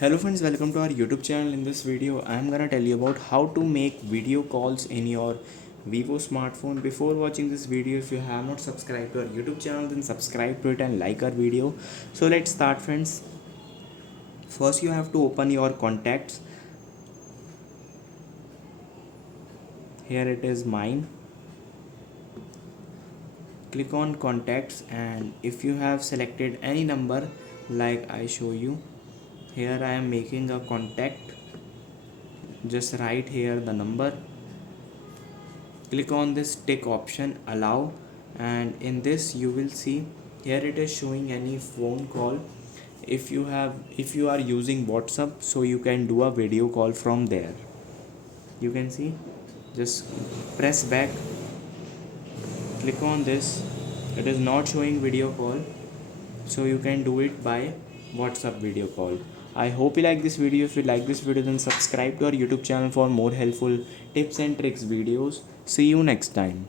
Hello friends, welcome to our YouTube channel. In this video I am gonna tell you about how to make video calls in your Vivo smartphone. Before watching this video, if you have not subscribed to our YouTube channel, then subscribe to it and like our video. So let's start friends. First you have to open your contacts. Here it is mine. Click on contacts, and if you have selected any number like I show you, here I am making a contact. Just write here the number. Click on this tick option, allow, and in this you will see here it is showing any phone call. If you are using WhatsApp, so you can do a video call from there. You can see, just press back, click on this. It is not showing video call, so you can do it by WhatsApp video call. I hope you like this video. If you like this video, then subscribe to our YouTube channel for more helpful tips and tricks videos. See you next time.